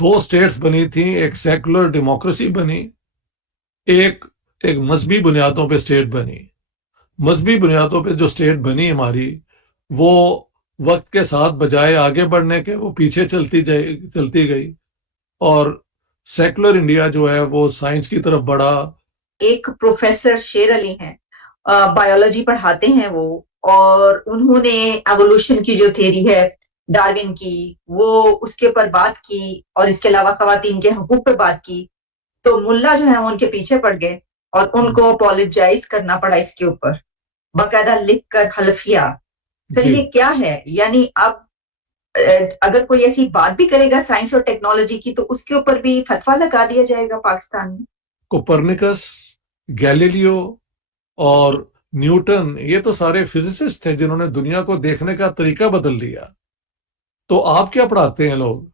दो स्टेट्स बनी थी, एक सेकुलर डेमोक्रेसी बनी, एक एक मजहबी बुनियादों पे स्टेट बनी। मजहबी बुनियादों पे जो स्टेट बनी हमारी, वो वक्त के साथ बजाय आगे बढ़ने के वो पीछे चलती गई, और सेकुलर इंडिया जो है वो साइंस की तरफ बढ़ा। एक प्रोफेसर शेर अली हैं, बायोलॉजी पढ़ाते हैं वो, और उन्होंने एवोल्यूशन की जो थ्योरी है डार्विन की, वो उसके ऊपर बात की, और इसके अलावा खवातीन के हकूक पे बात की। तो मुल्ला जो है वो उनके पीछे पड़ गए और उनको अपोलोजाइज करना पड़ा इसके ऊपर, बाकायदा लिख कर हल्फिया। सर जी। ये क्या है? यानी अब अगर कोई ऐसी बात भी करेगा साइंस और टेक्नोलॉजी की, तो उसके ऊपर भी फतवा लगा दिया जाएगा पाकिस्तान में। कोपरनिकस, गैलीलियो और न्यूटन, ये तो सारे फिजिसिस्ट थे जिन्होंने दुनिया को देखने का तरीका बदल दिया। तो आप क्या पढ़ाते हैं लोग?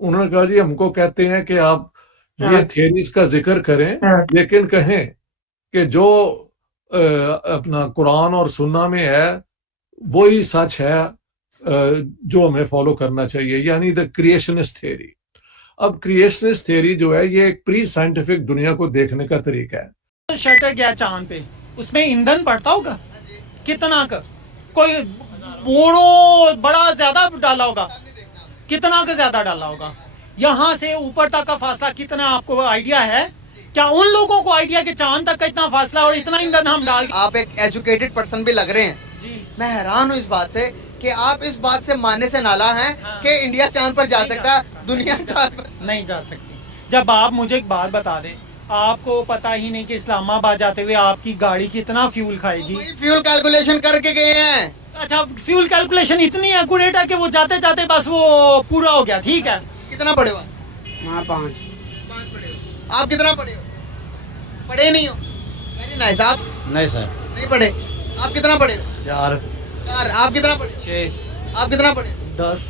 उन्होंने कहा जी हमको कहते हैं कि आप ये थियरीज का जिक्र करें, लेकिन कहें कि जो अपना कुरान और सुन्ना में है वही सच है, जो हमें फॉलो करना चाहिए, यानी द क्रिएशनिस्ट थ्योरी। अब क्रिएशनिस्ट थ्योरी जो है ये एक प्री साइंटिफिक दुनिया को देखने का तरीका है। शटर गया चांद पे, उसमें ईंधन पड़ता होगा कितना का, कोई बोड़ो बड़ा ज्यादा डाला होगा, कितना का ज्यादा डाला होगा, यहाँ से ऊपर तक का फासला कितना, आपको आइडिया है क्या? उन लोगों को आइडिया कि चांद तक का इतना फासला और इतना ईंधन हम डाल। आप एक एजुकेटेड पर्सन भी लग रहे हैं जी। मैं हैरान हूँ इस बात से कि आप इस बात से मानने से नाला हैं कि इंडिया चांद पर जा सकता है, दुनिया चांद पर नहीं जा सकती। जब आप मुझे एक बात बता दें, आपको पता ही नहीं कि इस्लामाबाद जाते हुए आपकी गाड़ी कितना फ्यूल खाएगी। फ्यूल कैलकुलेशन करके गए हैं। अच्छा, फ्यूल कैलकुलेशन इतनी एक्यूरेट है कि वो जाते जाते बस वो पूरा हो गया। ठीक है, कितना पढ़े हो? हाँ, 5 पढ़े हो। आप कितना पढ़े हो? पढ़े नहीं हो? Very nice. आप? नहीं सर, नहीं पढ़े। आप कितना पढ़े हो? 4। आप कितना पढ़े? 6। आप कितना पढ़े? 10।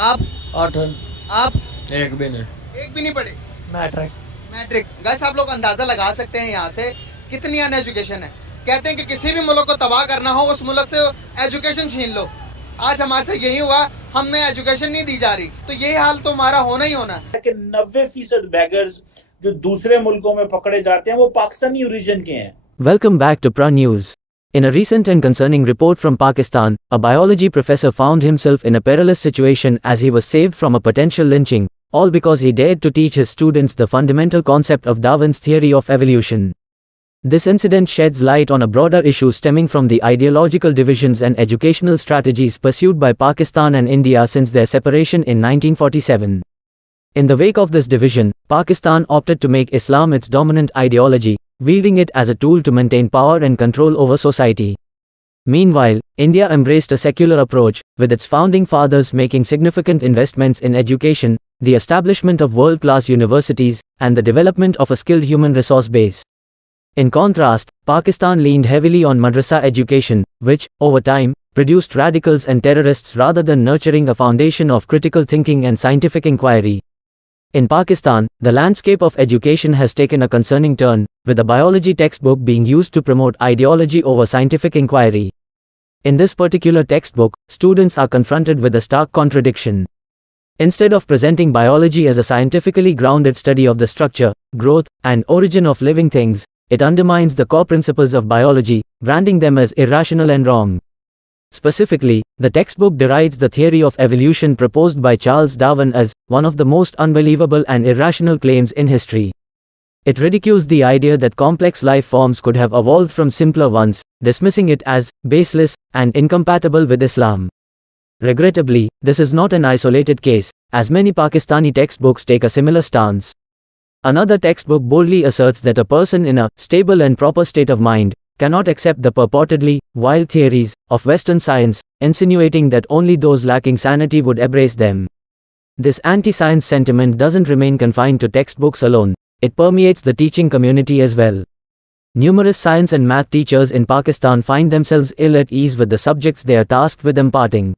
आप? 8। आप? एक भी नहीं। एक भी नहीं पढ़े? मैट्रिक। गाइस आप लोग अंदाजा लगा सकते हैं यहाँ से कितनी अनएजुकेशन है। कहते हैं कि किसी भी मुल्क को तबाह करना हो, उस मुल्क से एजुकेशन छीन लो। आज हमारे से यही हुआ, हमें एजुकेशन नहीं दी जा रही, तो ये हाल तो हमारा होना ही होना है। कि 90% बैगर्स जो दूसरे मुल्कों में पकड़े जाते हैं वो पाकिस्तानी ओरिजिन के हैं। Welcome back to PRA News. In a recent and concerning report from Pakistan, a biology professor found himself in a perilous situation as he was saved from a potential lynching, all because he dared to teach his students the fundamental concept of Darwin's theory of evolution. This incident sheds light on a broader issue stemming from the ideological divisions and educational strategies pursued by Pakistan and India since their separation in 1947. In the wake of this division, Pakistan opted to make Islam its dominant ideology, wielding it as a tool to maintain power and control over society. Meanwhile, India embraced a secular approach, with its founding fathers making significant investments in education, the establishment of world-class universities, and the development of a skilled human resource base. In contrast, Pakistan leaned heavily on madrasa education, which, over time, produced radicals and terrorists rather than nurturing a foundation of critical thinking and scientific inquiry. In Pakistan, the landscape of education has taken a concerning turn, with a biology textbook being used to promote ideology over scientific inquiry. In this particular textbook, students are confronted with a stark contradiction. Instead of presenting biology as a scientifically grounded study of the structure, growth, and origin of living things, it undermines the core principles of biology, branding them as irrational and wrong. Specifically, the textbook derides the theory of evolution proposed by Charles Darwin as one of the most unbelievable and irrational claims in history. It ridicules the idea that complex life forms could have evolved from simpler ones, dismissing it as baseless and incompatible with Islam. Regrettably, this is not an isolated case, as many Pakistani textbooks take a similar stance. Another textbook boldly asserts that a person in a stable and proper state of mind cannot accept the purportedly wild theories of Western science, insinuating that only those lacking sanity would embrace them. This anti-science sentiment doesn't remain confined to textbooks alone, it permeates the teaching community as well. Numerous science and math teachers in Pakistan find themselves ill at ease with the subjects they are tasked with imparting.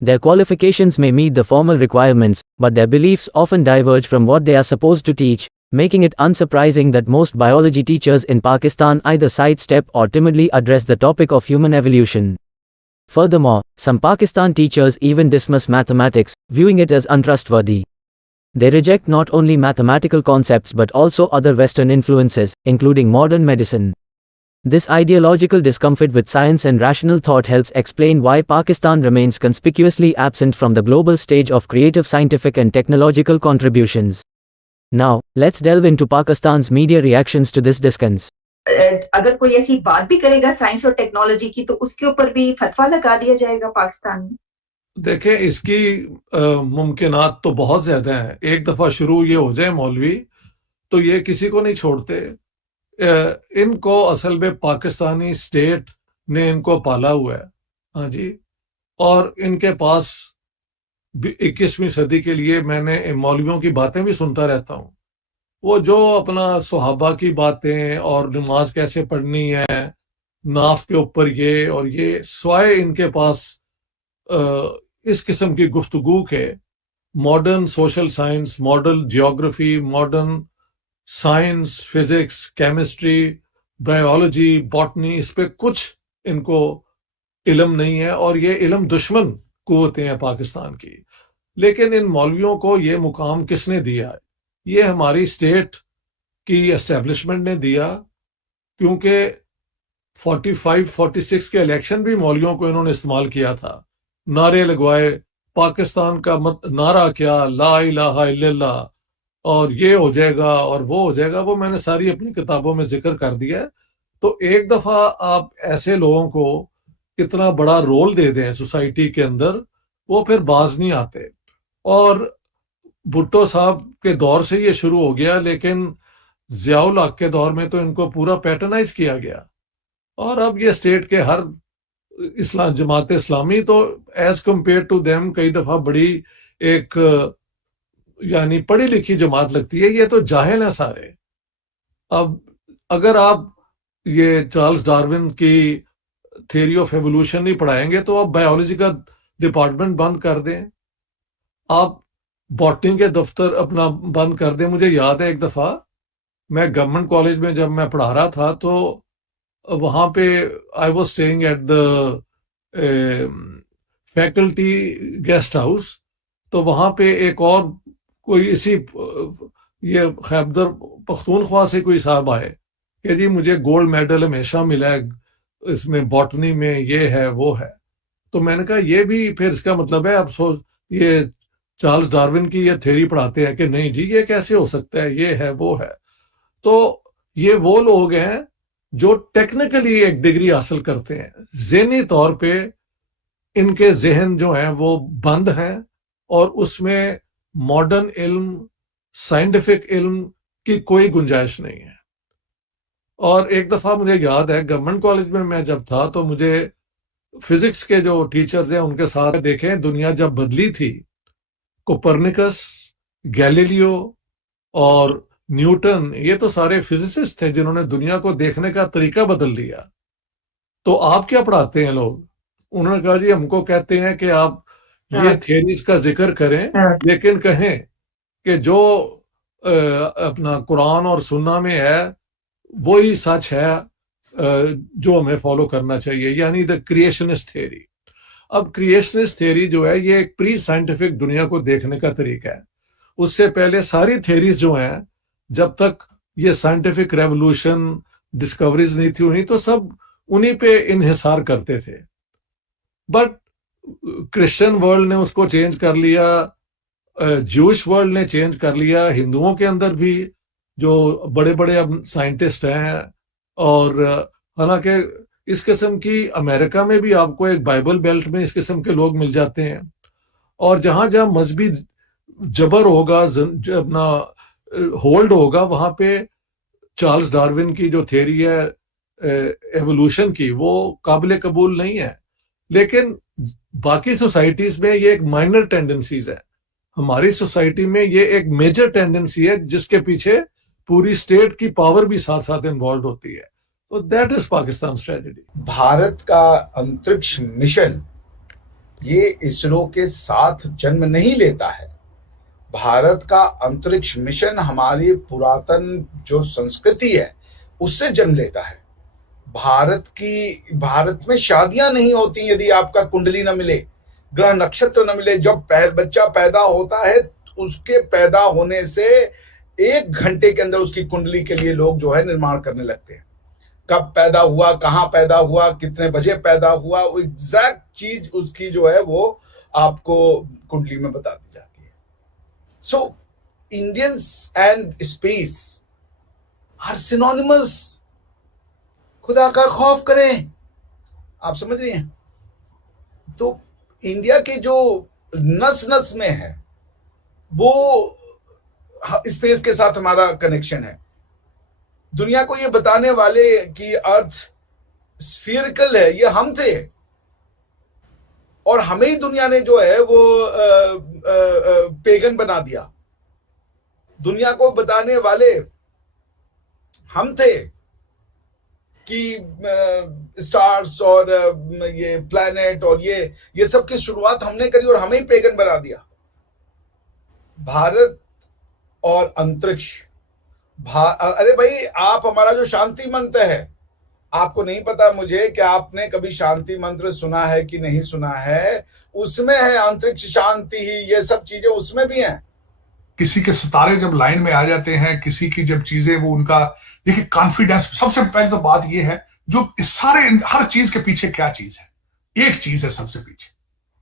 Their qualifications may meet the formal requirements, but their beliefs often diverge from what they are supposed to teach, making it unsurprising that most biology teachers in Pakistan either sidestep or timidly address the topic of human evolution. Furthermore, some Pakistan teachers even dismiss mathematics, viewing it as untrustworthy. They reject not only mathematical concepts but also other Western influences, including modern medicine. This ideological discomfort with science and rational thought helps explain why Pakistan remains conspicuously absent from the global stage of creative scientific and technological contributions. Now, let's delve into Pakistan's media reactions to this discourse. अगर कोई ऐसी बात भी करेगा science और technology की तो उसके ऊपर भी फतवा लगा दिया जाएगा पाकिस्तान में। देखें, इसकी मुमकिनात तो बहुत ज्यादा हैं। एक दफा शुरू ये हो जाए मौलवी तो ये किसी को नहीं छोड़ते। इनको असल में पाकिस्तानी स्टेट ने इनको पाला हुआ है, हाँ जी, और इनके पास 21वीं सदी के लिए मैंने मौलवियों की बातें भी सुनता रहता हूँ। वो जो अपना सुहाबा की बातें और नमाज कैसे पढ़नी है, नाफ के ऊपर ये और ये, स्वाय इनके पास इस किस्म की गुफ्तगू के modern social science, modern geography, modern science, physics, chemistry, biology, botany, इस पे कुछ इनको इल्म नहीं है और ये इल्म दुश्मन कुव्वतें हैं पाकिस्तान की। लेकिन इन मौलवियों को ये मुकाम किसने दिया है? ये हमारी स्टेट की एस्टेब्लिशमेंट ने दिया, क्योंकि 45-46 के इलेक्शन भी मौलवियों को इन्होंने इस्तेमाल किया था। नारे लगवाए, पाकिस्तान का नारा क्या, ला इलाहा इल्लल्लाह, और ये हो जाएगा और वो हो जाएगा, वो मैंने सारी अपनी किताबों में जिक्र कर दिया है। तो एक दफा आप ऐसे लोगों को इतना बड़ा रोल दे दें सोसाइटी के अंदर, वो फिर बाज नहीं आते। और भुट्टो साहब के दौर से ये शुरू हो गया, लेकिन जियाउल हक के दौर में तो इनको पूरा पैटर्नाइज किया गया। और अब ये स्टेट के हर जमात इस्लामी तो एज कंपेयर टू देम कई दफा बड़ी एक यानी पढ़ी लिखी जमात लगती है। ये तो जाहिल है सारे। अब अगर आप ये चार्ल्स डार्विन की थ्योरी ऑफ एवोल्यूशन नहीं पढ़ाएंगे तो आप बायोलॉजी का डिपार्टमेंट बंद कर दें, आप बॉटनी के दफ्तर अपना बंद कर दें। मुझे याद है एक दफा मैं गवर्नमेंट कॉलेज में जब मैं पढ़ा रहा था तो वहां पे I was staying at the faculty guest house, तो वहां पे एक और कोई इसी ये खैबर पख्तूनख्वा से कोई साहब आए कि जी मुझे गोल्ड मेडल हमेशा मिला है इसमें बॉटनी में, ये है वो है। तो मैंने कहा ये भी फिर इसका मतलब है आप सोच ये चार्ल्स डार्विन की ये थ्योरी पढ़ाते हैं कि नहीं जी ये कैसे हो सकता है, ये है वो है। तो ये वो लोग हैं जो टेक्निकली एक डिग्री हासिल करते हैं, ज़हनी तौर पे इनके जहन जो हैं वो बंद हैं और उसमें मॉडर्न इल्म, साइंटिफिक इल्म की कोई गुंजाइश नहीं है। और एक दफा मुझे याद है गवर्नमेंट कॉलेज में मैं जब था तो मुझे फिजिक्स के जो टीचर्स हैं उनके साथ देखें दुनिया जब बदली थी, कोपरनिकस, गैलीलियो और न्यूटन, ये तो सारे फिजिसिस्ट थे जिन्होंने दुनिया को देखने का तरीका बदल दिया। तो आप क्या पढ़ाते हैं लोग? उन्होंने कहा जी हमको कहते हैं कि आप ये थियरीज का जिक्र करें लेकिन कहें कि जो अपना कुरान और सुन्ना में है वही सच है जो हमें फॉलो करना चाहिए, यानी द क्रिएशनिस्ट थ्योरी। अब क्रिएशनिस्ट थ्योरी जो है ये एक प्री साइंटिफिक दुनिया को देखने का तरीका है। उससे पहले सारी थ्योरीज जो हैं जब तक ये साइंटिफिक रेवोल्यूशन डिस्कवरीज नहीं थी हुई तो सब उन्हीं पे इन्हिसार करते थे। बट क्रिश्चियन वर्ल्ड ने उसको चेंज कर लिया, ज्यूश वर्ल्ड ने चेंज कर लिया, हिंदुओं के अंदर भी जो बड़े बड़े अब साइंटिस्ट हैं, और हालांकि इस किस्म की अमेरिका में भी आपको एक बाइबल बेल्ट में इस किस्म के लोग मिल जाते हैं। और जहां जहां मजहबी जबर होगा, अपना होल्ड होगा, वहां पे चार्ल्स डार्विन की जो थ्योरी है एवोल्यूशन की वो काबिल कबूल नहीं है। लेकिन बाकी सोसाइटीज में ये एक माइनर टेंडेंसीज है, हमारी सोसाइटी में ये एक मेजर टेंडेंसी है जिसके पीछे पूरी स्टेट की पावर भी साथ साथ इन्वॉल्व होती है। तो that is Pakistan tragedy. Bharat का अंतरिक्ष मिशन ये इसरो के साथ जन्म नहीं लेता है। भारत का अंतरिक्ष मिशन हमारी पुरातन जो संस्कृति है उससे जन्म लेता है। भारत में शादियां नहीं होती यदि आपका कुंडली न मिले, ग्रह नक्षत्र न मिले। जब बच्चा पैदा होता है उसके पैदा होने से 1 घंटे के अंदर उसकी कुंडली के लिए लोग जो है निर्माण करने लगते हैं। कब पैदा हुआ, कहां पैदा हुआ, कितने बजे पैदा हुआ, वो एग्जैक्ट चीज उसकी जो है वो आपको कुंडली में बता दी जाती है। So Indians and space are synonymous. खुदा का खौफ करें, आप समझ रही हैं? तो इंडिया के जो नस नस में है वो स्पेस के साथ हमारा कनेक्शन है। दुनिया को ये बताने वाले कि अर्थ स्फीयरिकल है, ये हम थे, और हमें ही दुनिया ने जो है वो पेगन बना दिया। दुनिया को बताने वाले हम थे कि स्टार्स और ये प्लैनेट और ये सब की शुरुआत हमने करी और हमें ही पेगन बना दिया। भारत और अंतरिक्ष, अरे भाई, आप हमारा जो शांति मंत्र है, आपको नहीं पता मुझे कि आपने कभी शांति मंत्र सुना है कि नहीं सुना है, उसमें है अंतरिक्ष शांति ही, ये सब चीजें उसमें भी हैं। किसी के सितारे जब लाइन में आ जाते हैं, किसी की जब चीजें वो उनका, देखिए कॉन्फिडेंस, सबसे पहले तो बात ये है जो इस सारे हर चीज के पीछे क्या चीज है, एक चीज है सबसे पीछे,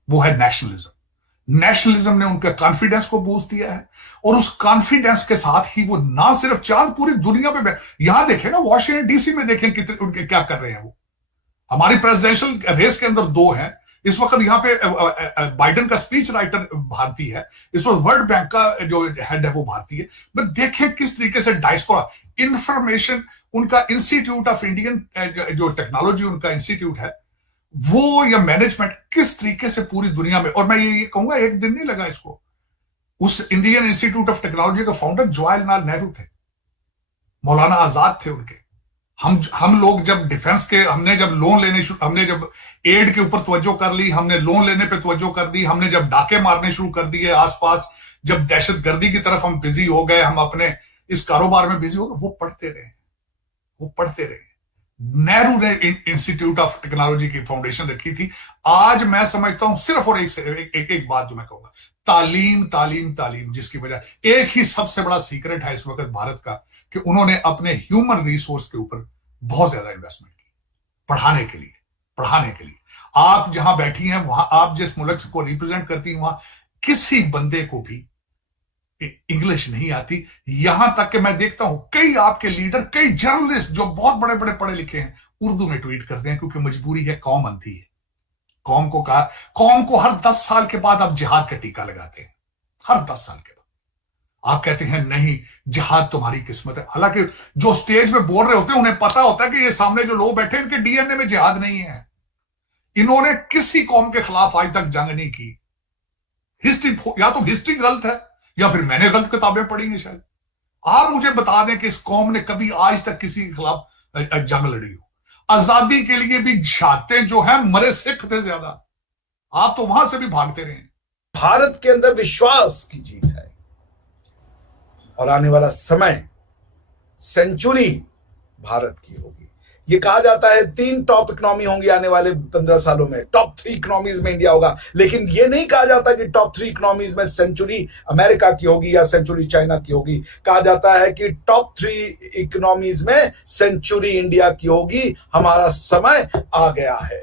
वो है नेशनलिज्म। नेशनलिज्म ने उनका कॉन्फिडेंस को बूस्ट दिया है, और उस कॉन्फिडेंस के साथ ही वो ना सिर्फ चांद, पूरी दुनिया में, यहां देखें ना, वॉशिंगटन डीसी में देखें कितने उनके क्या कर रहे हैं। वो हमारी प्रेसिडेंशियल रेस के अंदर 2 हैं इस वक्त। यहां पे बाइडेन का स्पीच राइटर भारतीय है, इस वक्त वर्ल्ड बैंक का जो हेड है वो भारतीय है। बट देखें किस तरीके से डायस्पोरा इंफॉर्मेशन, उनका इंस्टीट्यूट ऑफ इंडियन जो टेक्नोलॉजी उनका इंस्टीट्यूट है वो, या मैनेजमेंट किस तरीके से पूरी दुनिया में, और मैं ये कहूंगा एक दिन नहीं लगा इसको। उस इंडियन इंस्टीट्यूट ऑफ टेक्नोलॉजी का फाउंडर जवाहरलाल नेहरू थे, मौलाना आजाद थे उनके। हम लोग जब डिफेंस के, हमने जब लोन लेने हमने जब एड के ऊपर तवज्जो कर ली, हमने लोन लेने पे तवज्जो कर दी, हमने जब डाके मारने शुरू कर दिए आसपास, जब दहशतगर्दी की तरफ हम बिजी हो गए, हम अपने इस कारोबार में बिजी हो गए, वो पढ़ते रहे। नेहरू ने इंस्टीट्यूट ऑफ टेक्नोलॉजी की फाउंडेशन रखी थी। आज मैं समझता हूं सिर्फ और एक बात जो मैं कहूंगा, तालीम, जिसकी वजह एक ही सबसे बड़ा सीक्रेट है इस वक्त भारत का, कि उन्होंने अपने ह्यूमन रिसोर्स के ऊपर बहुत ज्यादा इन्वेस्टमेंट की, पढ़ाने के लिए। आप जहां बैठी हैं, वहां आप जिस मुल्क को रिप्रेजेंट करती हैं, वहां किसी बंदे को भी इंग्लिश नहीं आती। यहां तक कि मैं देखता हूं कई आपके लीडर, कई जर्नलिस्ट जो बहुत बड़े बड़े पढ़े लिखे हैं, उर्दू में ट्वीट करते हैं, क्योंकि मजबूरी है, कौम अंधी है। कौम को हर 10 साल के बाद आप जिहाद का टीका लगाते हैं, हर 10 साल के बाद आप कहते हैं नहीं, जिहाद तुम्हारी किस्मत है। हालांकि जो स्टेज में बोल रहे होते हैं उन्हें पता होता है कि ये सामने जो लोग बैठे हैं इनके डीएनए में जिहाद नहीं है। इन्होंने किसी कौम के खिलाफ आज तक जंग नहीं की। हिस्ट्री, या तो हिस्ट्री गलत है या फिर मैंने गलत किताबें पढ़ी हैं शायद। आप मुझे बता दें कि इस कौम ने कभी आज तक किसी के खिलाफ जंग लड़ी हो। आजादी के लिए भी शहादतें जो है, मरे सिख थे ज्यादा, आप तो वहां से भी भागते रहे। भारत के अंदर विश्वास की जीत है, और आने वाला समय सेंचुरी भारत की होगी। ये कहा जाता है 3 टॉप इकोनॉमी होंगी आने वाले 15 सालों में, टॉप 3 इकोनॉमीज में इंडिया होगा। लेकिन ये नहीं कहा जाता कि टॉप 3 इकोनॉमीज में सेंचुरी अमेरिका की होगी या सेंचुरी चाइना की होगी। कहा जाता है कि टॉप 3 इकोनॉमीज में सेंचुरी इंडिया की होगी। हमारा समय आ गया है।